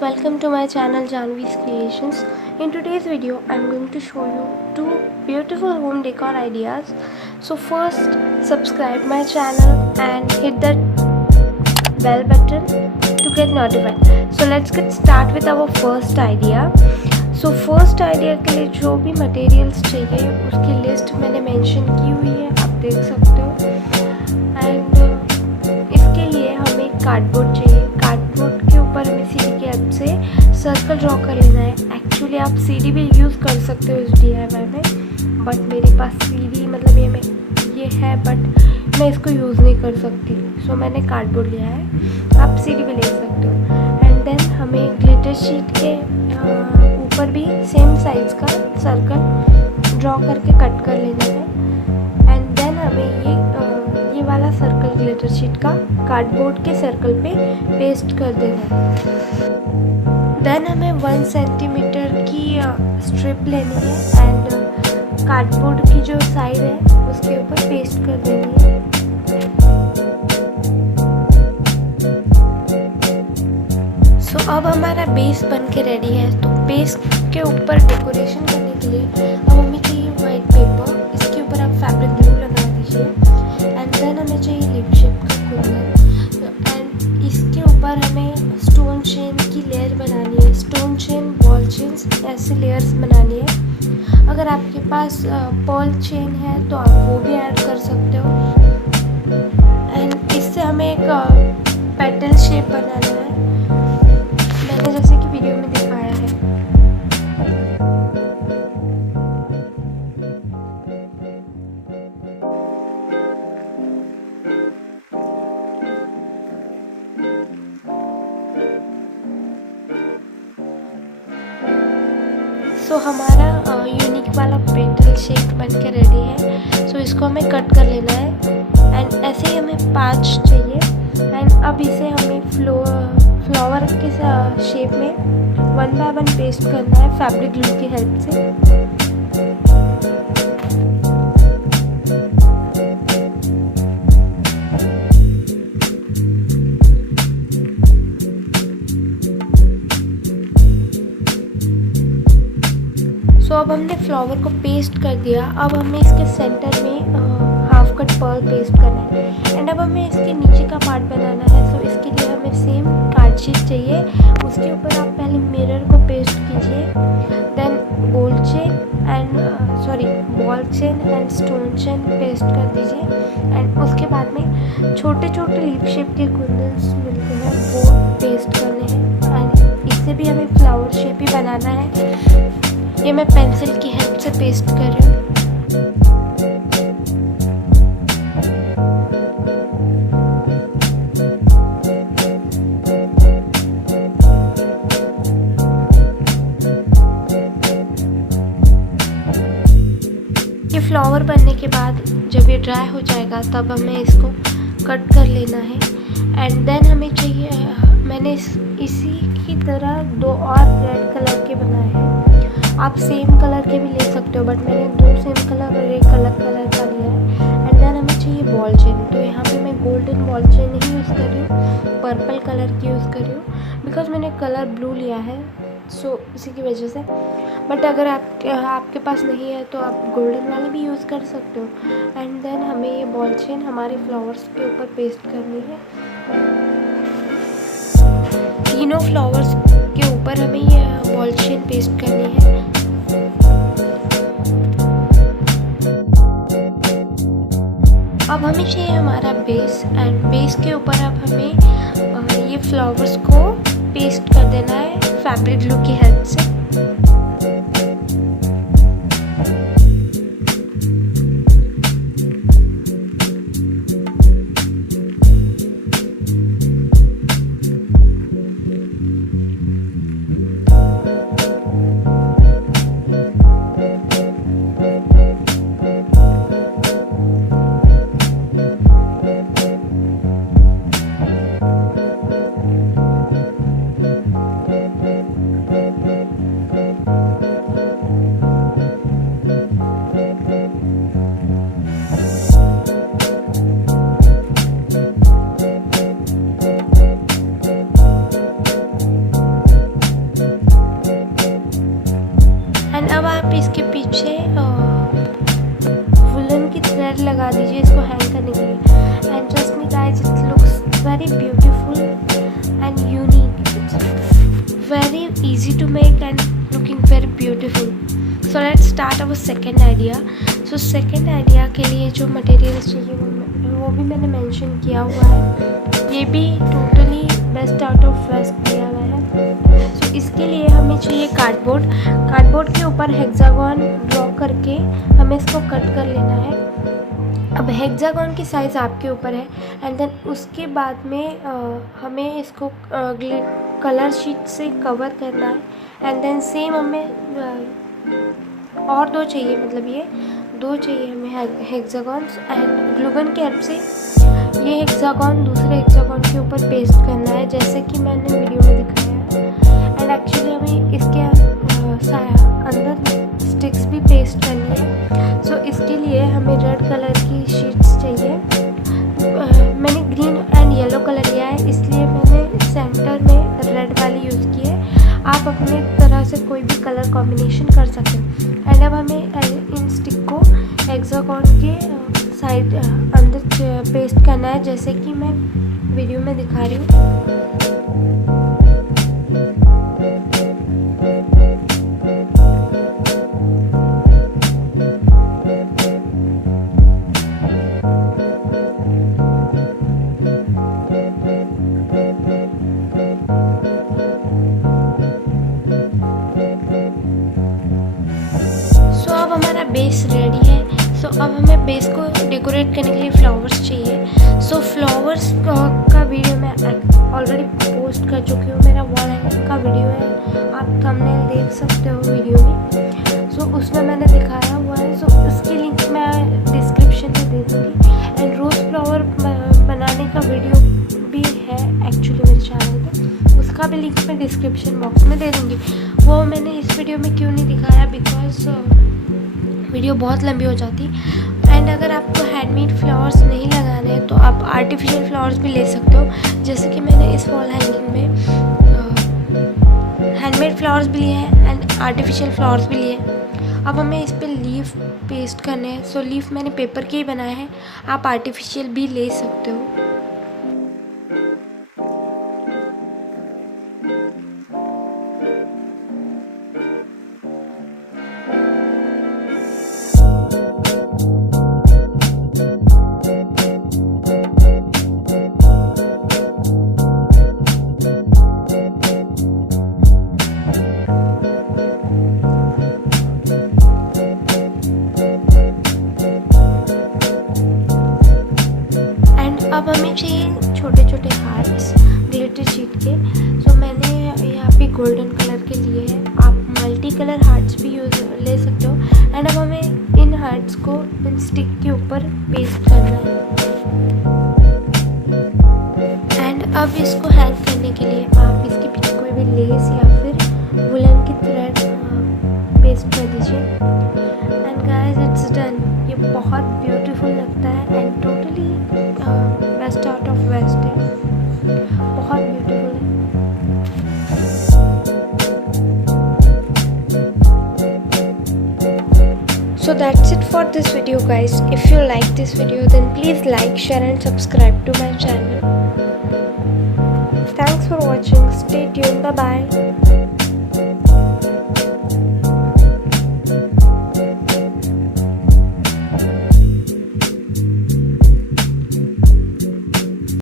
welcome to my channel Janhavi's Creations. In today's video I'm going to show you two beautiful home decor ideas. So first, subscribe my channel and hit that bell button to get notified. So let's get start with our first idea. So first idea के लिए जो भी materials चाहिए उसकी list मैंने mention की हुई है, आप देख सकते हो। एंड इसके लिए हमें कार्डबोर्ड चाहिए। कार्डबोर्ड के ऊपर हमें सीडी की हेल्प से सर्कल ड्रॉ कर लेना है। एक्चुअली आप सीडी भी यूज़ कर सकते हो इस DIY में, बट मेरे पास सीडी मतलब ये है, बट मैं इसको यूज़ नहीं कर सकती, सो मैंने कार्डबोर्ड लिया है। आप सीडी भी ले सकते हो। एंड देन हमें ग्लिटर शीट के ऊपर भी सेम साइज़ का सर्कल ड्रॉ करके कट कर लेना है। एंड देन हमें ये वाला सर्कल ग्लिटर शीट का कार्डबोर्ड के सर्कल पे पेस्ट कर देना है। देन हमें 1 सेंटीमीटर की स्ट्रिप लेनी है एंड कार्डबोर्ड की जो साइड है उसके ऊपर पेस्ट कर देनी है। सो अब हमारा बेस बन के रेडी है। तो बेस के ऊपर डेकोरेशन करने के लिए अब हमें चाहिए वाइट पेपर। इसके ऊपर आप फैब्रिक ग्लू लगा दीजिए। एंड देन हमें चाहिए लीफ शेप का कुंदन। एंड इसके ऊपर हमें स्टोन चेन की लेयर बनानी है। स्टोन चेन, बॉल चेन, ऐसे लेयर्स बनानी है। अगर आपके पास पर्ल चेन है तो आप वो भी ऐड कर सकते हो। एंड इससे हमें एक पेटल शेप बनाना है, मैंने जैसे कि वीडियो में दिखाया है। सो हमारा यूनिक वाला पेटल शेप बन के रेडी है। सो इसको हमें कट कर लेना है। एंड ऐसे ही हमें 5 चाहिए। एंड अब इसे हमें फ्लावर के शेप में 1 बाय 1 पेस्ट करना है फैब्रिक ग्लू की हेल्प से। सो अब हमने फ्लावर को पेस्ट कर दिया। अब हमें इसके सेंटर में हाफ कट पर्ल पेस्ट करना है। एंड अब हमें इसके नीचे का पार्ट बनाना है। सो इसके लिए हमें सेम कार्ड शीट चाहिए। उसके ऊपर आप पहले मिरर को पेस्ट कीजिए, then gold chain and ball chain and stone chain paste कर दीजिए। एंड उसके बाद में छोटे छोटे लीफ शेप के कुंदन्स मिलते हैं, वो पेस्ट करने हैं। एंड इससे भी हमें फ्लावर शेप ही बनाना है। ये मैं पेंसिल की हेल्प से पेस्ट कर रही हूँ। ये फ्लावर बनने के बाद जब ये ड्राई हो जाएगा तब हमें इसको कट कर लेना है। एंड देन हमें चाहिए, मैंने इसी की तरह 2 और रेड कलर के बनाए हैं। आप सेम कलर के भी ले सकते हो, बट मैंने 2 सेम कलर और एक अलग कलर का लिया है। एंड देन हमें चाहिए बॉल चेन। तो यहाँ पे मैं गोल्डन बॉल चेन नहीं यूज़ कर रही हूँ, पर्पल कलर की यूज़ कर रही हूँ, बिकॉज मैंने कलर ब्लू लिया है, सो इसी की वजह से। बट अगर आपके पास नहीं है तो आप गोल्डन वाले भी यूज़ कर सकते हो। एंड देन हमें ये बॉल चेन हमारे फ्लावर्स के ऊपर पेस्ट करनी है। तीनों फ्लावर्स के ऊपर हमें ये बॉल चेन पेस्ट करनी है। अब हमें चाहिए हमारा बेस। एंड बेस के ऊपर अब हमें ये फ्लावर्स को पेस्ट कर देना है फैब्रिक ग्लू की हेल्प से। So let's start our second idea. So second idea के लिए जो मटेरियल्स चाहिए वो भी मैंने मेंशन किया हुआ है। ये भी totally best out of waste दिया हुआ है। सो इसके लिए हमें चाहिए कार्डबोर्ड के ऊपर हेक्सागन ड्रॉ करके हमें इसको कट कर लेना है। अब हेक्सागन की साइज़ आपके ऊपर है एंड देन उसके बाद में हमें इसको कलर शीट से कवर करना है एंड देन सेम हमें और दो चाहिए, मतलब ये दो चाहिए हमें हेक्सागन्स एंड ग्लूगन की हेल्प से ये हेक्सागन दूसरे हेक्सागन के ऊपर पेस्ट करना है, जैसे कि मैंने वीडियो में दिखाया है। एंड एक्चुअली हमें इसके अंदर स्टिक्स भी पेस्ट करनी है। सो इसके लिए हमें रेड कलर की शीट्स चाहिए। मैंने ग्रीन एंड येलो कलर लिया है, इसलिए मैंने सेंटर में रेड वाली यूज़ की है। आप अपने तरह से कोई भी कलर कॉम्बिनेशन कर सकते हैं। एंड अब हमें इन स्टिक को हेक्सागन के साइड अंदर पेस्ट करना है, जैसे कि मैं वीडियो में दिखा रही हूँ। अब हमारा बेस रेडी है। सो अब हमें बेस को डेकोरेट करने के लिए फ्लावर्स चाहिए। सो फ्लावर्स का वीडियो मैं ऑलरेडी पोस्ट कर चुकी हूँ, मेरा वॉल हैंगिंग का वीडियो है, आप थंबनेल देख सकते हो वीडियो में। सो उसमें मैंने दिखाया हुआ है। सो उसकी लिंक मैं डिस्क्रिप्शन में दे दूँगी एंड रोज़ फ्लावर बनाने का वीडियो भी है एक्चुअली मेरे चैनल पे, उसका भी लिंक मैं डिस्क्रिप्शन बॉक्स में दे दूँगी। वो मैंने इस वीडियो में क्यों नहीं दिखाया, बिकॉज वीडियो बहुत लंबी हो जाती। एंड अगर आपको हैंडमेड फ्लावर्स नहीं लगाने हैं तो आप आर्टिफिशियल फ्लावर्स भी ले सकते हो, जैसे कि मैंने इस वॉल हैंगिंग में हैंडमेड फ्लावर्स भी लिए हैं एंड आर्टिफिशियल फ्लावर्स भी लिए हैं। अब हमें इस पर लीफ पेस्ट करने हैं। सो लीफ मैंने पेपर के ही बनाए हैं, आप आर्टिफिशियल भी ले सकते हो। अब हमें चाहिए छोटे छोटे हार्ट्स ग्लिटर शीट के। सो मैंने यहाँ पे गोल्डन कलर के लिए है, आप मल्टी कलर हार्ट्स भी ले सकते हो। एंड अब हमें इन हार्ट्स को इन स्टिक के ऊपर पेस्ट करना है। एंड अब इसको हैंग करने के लिए आप इसके पीछे कोई भी लेस या फिर वुलन की थ्रेड पेस्ट कर दीजिए। And guys it's done. ये बहुत ब्यूटीफुल लगता है and totally best out of waste है, बहुत ब्यूटीफुल है। So that's it for this video guys. If you like this video then please like, share and subscribe to my channel. Thanks for watching. Stay tuned. Bye bye.